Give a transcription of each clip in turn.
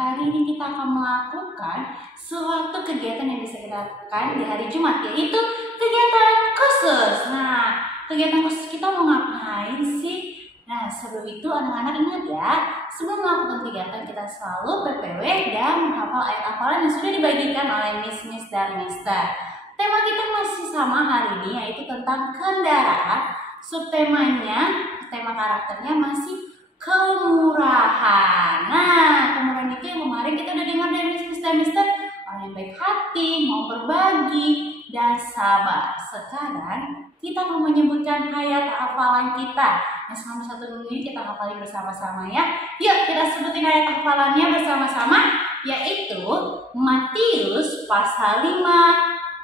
hari ini kita akan melakukan suatu kegiatan yang bisa kita lakukan di hari Jumat, yaitu kegiatan khusus. Nah, kegiatan khusus kita mau ngapain sih? Nah, sebelum itu anak-anak ingat ya, sebelum melakukan kegiatan kita selalu PPW dan menghafal ayat hafalan yang sudah dibagikan oleh Miss dan Mister. Tema kita masih sama hari ini, yaitu tentang kendaraan. Subtemanya, tema karakternya masih kemurahan. Nah, kemurahan itu yang kemarin kita udah dengar dari Miss dan Mister, orang yang baik hati, mau berbagi, dan sabar. Sekarang kita akan menyebutkan ayat hafalan kita. Nah, selama 1 minggu ini kita hafalin bersama-sama ya. Yuk kita sebutin ayat hafalannya bersama-sama, yaitu Matius pasal 5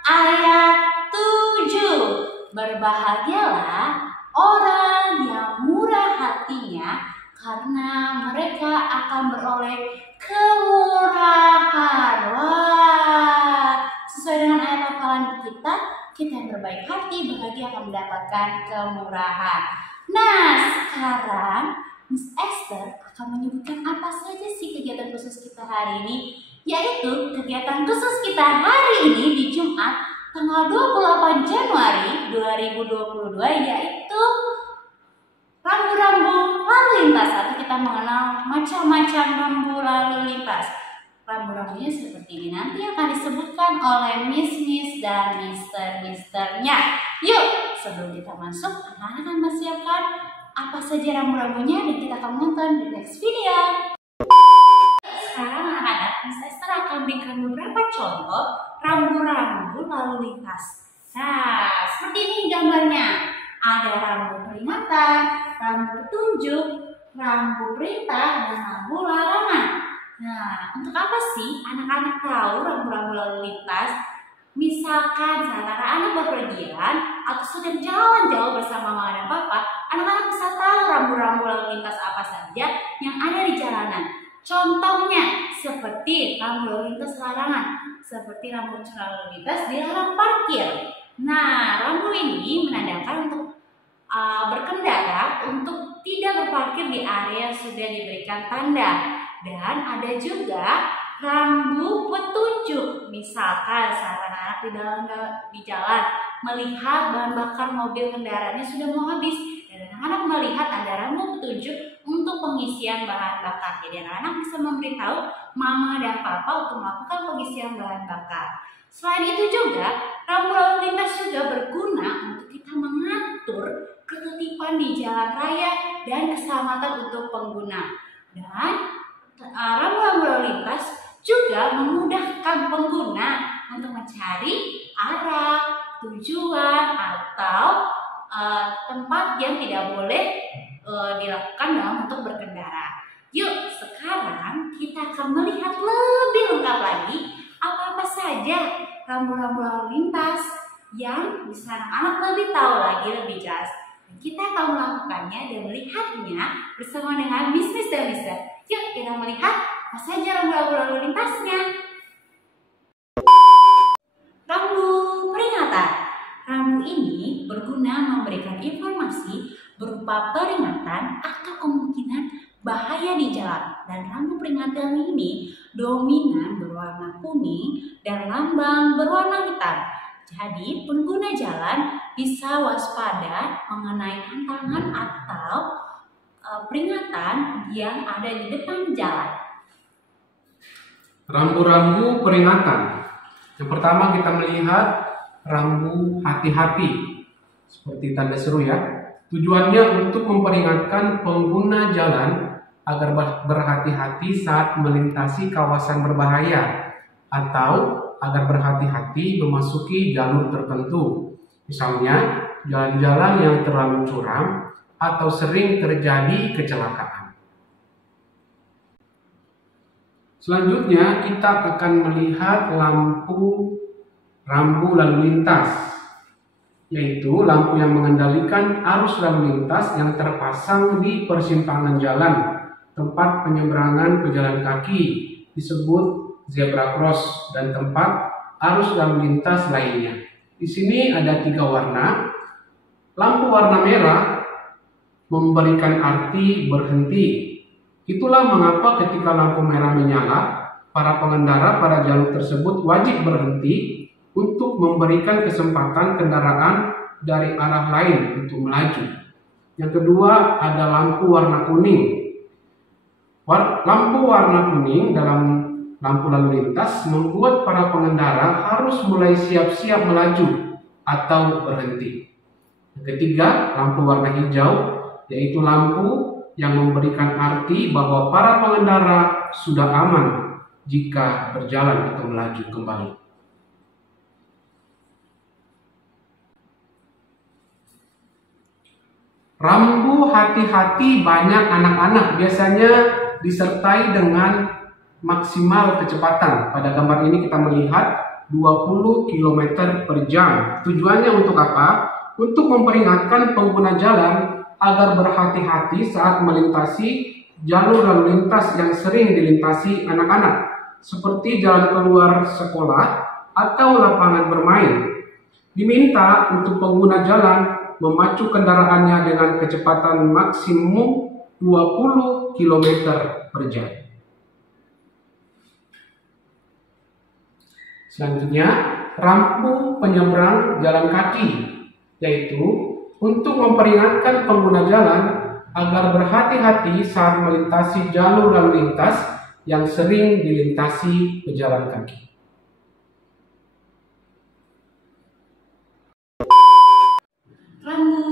ayat 7. Berbahagialah orang yang murah hatinya, karena mereka akan beroleh kemurahan. Wah, sesuai dengan ayat hafalan kita yang berbaik hati, bahagia akan mendapatkan kemurahan. Nah, sekarang Miss Esther akan menyebutkan apa saja sih kegiatan khusus kita hari ini, yaitu kegiatan khusus kita hari ini di Jumat tanggal 28 Januari 2022, yaitu rambu-rambu lalu lintas, atau kita mengenal macam-macam rambu lalu lintas. Rambu-rambunya seperti ini, nanti akan disebutkan oleh Miss dan Misternya. Yuk, sebelum kita masuk, anak-anak akan mempersiapkan apa saja rambu-rambunya dan kita akan nonton di next video. Sekarang anak-anak, Miss Esther akan berikan beberapa contoh rambu-rambu lalu lintas. Nah, seperti ini gambarnya. Ada rambu peringatan, rambu petunjuk, rambu perintah, dan rambu larangan. Nah, untuk apa sih anak-anak tahu rambu-rambu lalu lintas? Misalkan saat anak-anak bepergian atau sedang jalan jauh bersama mama dan papa, anak-anak bisa tahu rambu-rambu lalu lintas apa saja yang ada di jalanan. Contohnya seperti rambu lalu lintas larangan, seperti rambu lalu lintas dilarang parkir. Nah, rambu ini menandakan untuk berkendara untuk tidak berparkir di area yang sudah diberikan tanda. Dan ada juga rambu petunjuk, misalkan saat anak-anak di jalan melihat bahan bakar mobil kendaraannya sudah mau habis, dan anak-anak melihat ada rambu petunjuk untuk pengisian bahan bakar. Jadi anak-anak bisa memberitahu mama dan papa untuk melakukan pengisian bahan bakar. Selain itu juga, rambu lalu lintas juga berguna untuk kita mengatur ketertiban di jalan raya dan keselamatan untuk pengguna. Dan rambu-rambu lalu lintas juga memudahkan pengguna untuk mencari arah, tujuan, atau tempat yang tidak boleh dilakukan dalam untuk berkendara. Yuk, sekarang kita akan melihat lebih lengkap lagi apa-apa saja rambu-rambu lalu lintas yang bisa anak-anak lebih tahu lagi lebih jelas. Dan kita akan melakukannya dan melihatnya bersama dengan Miss dan Mister. Yuk kita melihat apa saja rambu-rambu lalu lintasnya. Rambu peringatan. Rambu ini berguna memberikan informasi berupa peringatan atau kemungkinan bahaya di jalan. Dan rambu peringatan ini dominan berwarna kuning dan lambang berwarna hitam. Jadi pengguna jalan bisa waspada mengenai tantangan atau peringatan yang ada di depan jalan. Rambu-rambu peringatan. Yang pertama kita melihat rambu hati-hati, seperti tanda seru ya. Tujuannya untuk memperingatkan pengguna jalan agar berhati-hati saat melintasi kawasan berbahaya atau agar berhati-hati memasuki jalur tertentu. Misalnya jalan-jalan yang terlalu curam atau sering terjadi kecelakaan. Selanjutnya kita akan melihat rambu lalu lintas, yaitu lampu yang mengendalikan arus lalu lintas yang terpasang di persimpangan jalan, tempat penyeberangan pejalan kaki disebut zebra cross, dan tempat arus lalu lintas lainnya. Di sini ada 3 warna. Lampu warna merah memberikan arti berhenti. Itulah mengapa ketika lampu merah menyala, para pengendara pada jalur tersebut wajib berhenti untuk memberikan kesempatan kendaraan dari arah lain untuk melaju. Yang kedua ada lampu warna kuning. Lampu warna kuning dalam lampu lalu lintas membuat para pengendara harus mulai siap-siap melaju atau berhenti. Yang ketiga, lampu warna hijau, yaitu lampu yang memberikan arti bahwa para pengendara sudah aman jika berjalan atau melaju kembali. Rambu hati-hati banyak anak-anak biasanya disertai dengan maksimal kecepatan. Pada gambar ini kita melihat 20 km per jam. Tujuannya untuk apa? Untuk memperingatkan pengguna jalan agar berhati-hati saat melintasi jalur lalu lintas yang sering dilintasi anak-anak, seperti jalan keluar sekolah atau lapangan bermain. Diminta untuk pengguna jalan memacu kendaraannya dengan kecepatan maksimum 20 km per jam. Selanjutnya, rambu penyeberang jalan kaki, yaitu untuk memperingatkan pengguna jalan agar berhati-hati saat melintasi jalur lalu lintas yang sering dilintasi pejalan kaki. Rambu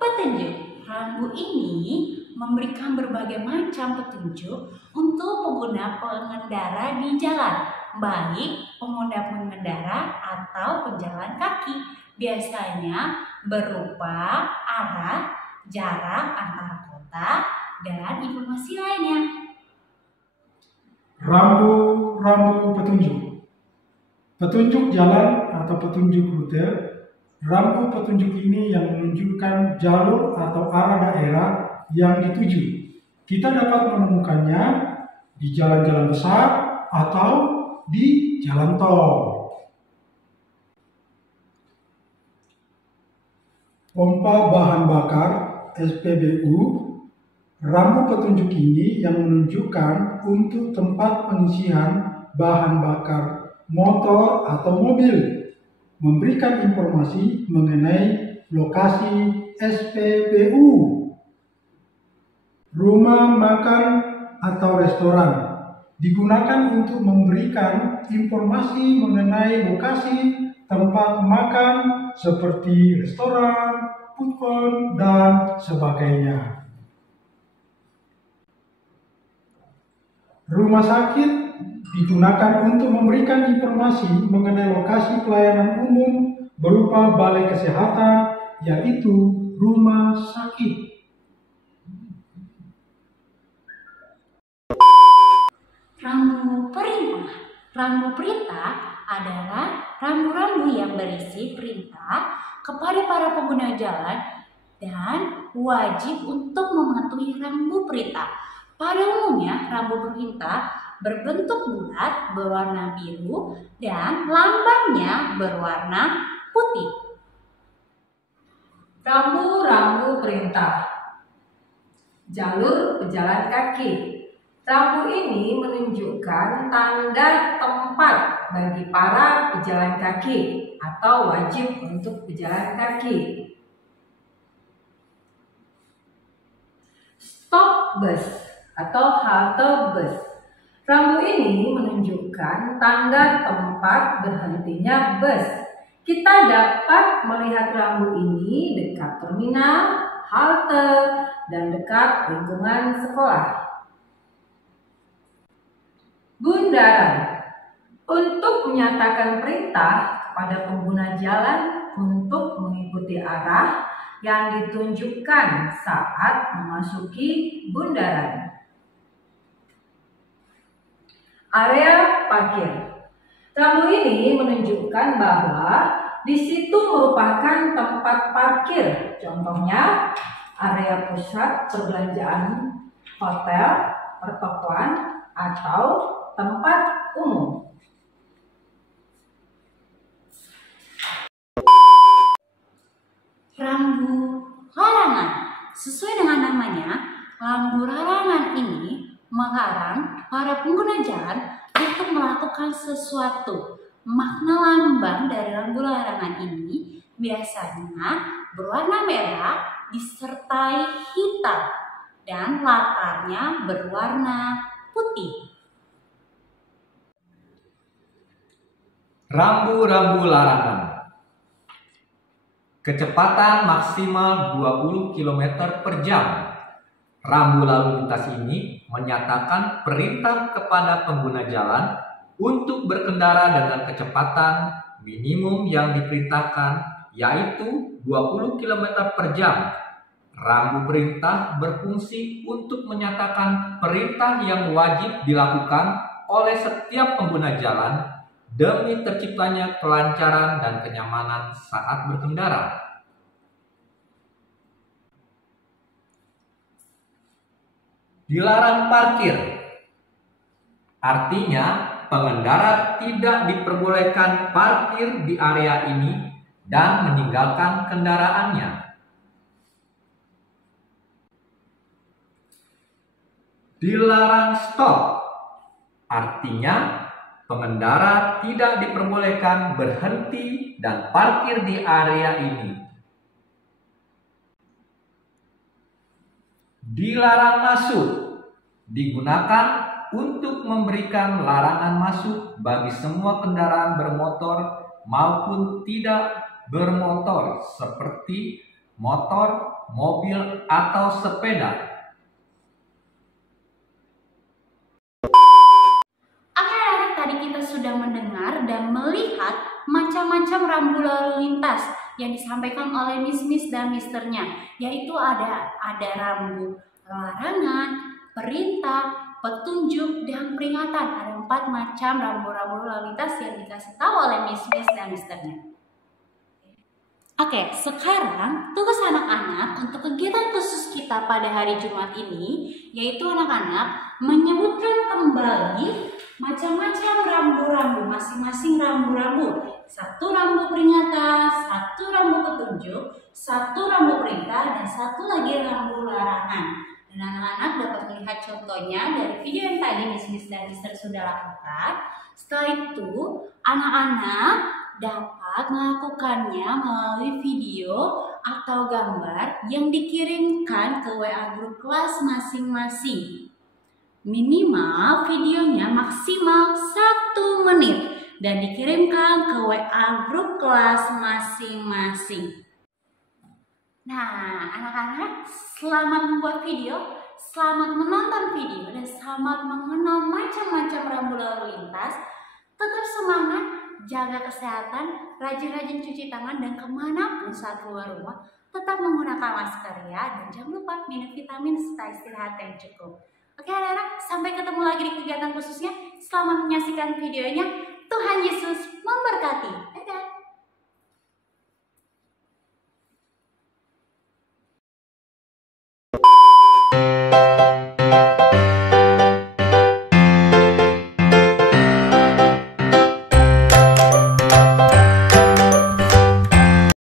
petunjuk. Rambu ini memberikan berbagai macam petunjuk untuk pengendara di jalan, baik pengendara atau pejalan kaki. Biasanya berupa arah, jarak antara kota, dan informasi lainnya. Rambu petunjuk. Petunjuk jalan atau petunjuk rute. Rambu petunjuk ini yang menunjukkan jalur atau arah daerah yang dituju. Kita dapat menemukannya di jalan-jalan besar atau di jalan tol. Pompa bahan bakar (SPBU). Rambu petunjuk ini yang menunjukkan untuk tempat pengisian bahan bakar motor atau mobil, memberikan informasi mengenai lokasi SPBU. Rumah makan atau restoran digunakan untuk memberikan informasi mengenai lokasi tempat makan seperti restoran, food court, dan sebagainya. Rumah sakit digunakan untuk memberikan informasi mengenai lokasi pelayanan umum berupa balai kesehatan, yaitu rumah sakit. Rambu perintah. Rambu perintah adalah rambu-rambu yang berisi perintah kepada para pengguna jalan dan wajib untuk mematuhi rambu perintah. Pada umumnya, rambu perintah berbentuk bulat berwarna biru dan lambangnya berwarna putih. Rambu-rambu perintah. Jalur pejalan kaki. Rambu ini menunjukkan tanda tempat bagi para pejalan kaki atau wajib untuk pejalan kaki. Stop bus atau halte bus. Rambu ini menunjukkan tanda tempat berhentinya bus. Kita dapat melihat rambu ini dekat terminal, halte, dan dekat lingkungan sekolah. Bundaran. Untuk menyatakan perintah kepada pengguna jalan untuk mengikuti arah yang ditunjukkan saat memasuki bundaran. Area parkir. Rambu ini menunjukkan bahwa di situ merupakan tempat parkir. Contohnya, area pusat perbelanjaan, hotel, pertokoan, atau tempat umum. Rambu larangan. Sesuai dengan namanya, rambu larangan ini melarang para pengguna jalan untuk melakukan sesuatu. Makna lambang dari rambu larangan ini biasanya berwarna merah disertai hitam dan latarnya berwarna putih. Rambu-rambu larangan. Kecepatan maksimal 20 km per jam. Rambu lalu lintas ini menyatakan perintah kepada pengguna jalan untuk berkendara dengan kecepatan minimum yang diperintahkan, yaitu 20 km per jam. Rambu perintah berfungsi untuk menyatakan perintah yang wajib dilakukan oleh setiap pengguna jalan demi terciptanya kelancaran dan kenyamanan saat berkendara. Dilarang parkir. Artinya, pengendara tidak diperbolehkan parkir di area ini dan meninggalkan kendaraannya. Dilarang stop. Artinya, pengendara tidak diperbolehkan berhenti dan parkir di area ini. Dilarang masuk. Digunakan untuk memberikan larangan masuk bagi semua kendaraan bermotor maupun tidak bermotor seperti motor, mobil, atau sepeda. Tadi kita sudah mendengar dan melihat macam-macam rambu lalu lintas yang disampaikan oleh Miss dan Misternya, yaitu ada rambu larangan, perintah, petunjuk, dan peringatan. Ada 4 macam rambu-rambu lalu lintas yang dikasih tahu oleh Miss dan Misternya. Oke, sekarang tugas anak-anak untuk kegiatan khusus kita pada hari Jumat ini, yaitu anak-anak menyebutkan kembali macam-macam rambu-rambu, masing-masing rambu-rambu. 1 rambu peringatan, 1 rambu petunjuk, 1 rambu perintah, dan 1 lagi rambu larangan. Dan anak-anak dapat melihat contohnya dari video yang tadi Miss dan Mister sudah lakukan. Setelah itu, anak-anak dapat melakukannya melalui video atau gambar yang dikirimkan ke WA grup kelas masing-masing. Minimal videonya maksimal 1 menit dan dikirimkan ke WA grup kelas masing-masing. Nah, anak-anak, selamat membuat video, selamat menonton video, dan selamat mengenal macam-macam rambu lalu lintas. Tetap semangat, jaga kesehatan, rajin-rajin cuci tangan, dan kemanapun saat keluar rumah tetap menggunakan masker ya, dan jangan lupa minum vitamin serta istirahat yang cukup. Oke anak-anak, sampai ketemu lagi di kegiatan khususnya. Selamat menyaksikan videonya. Tuhan Yesus memberkati. Dadah.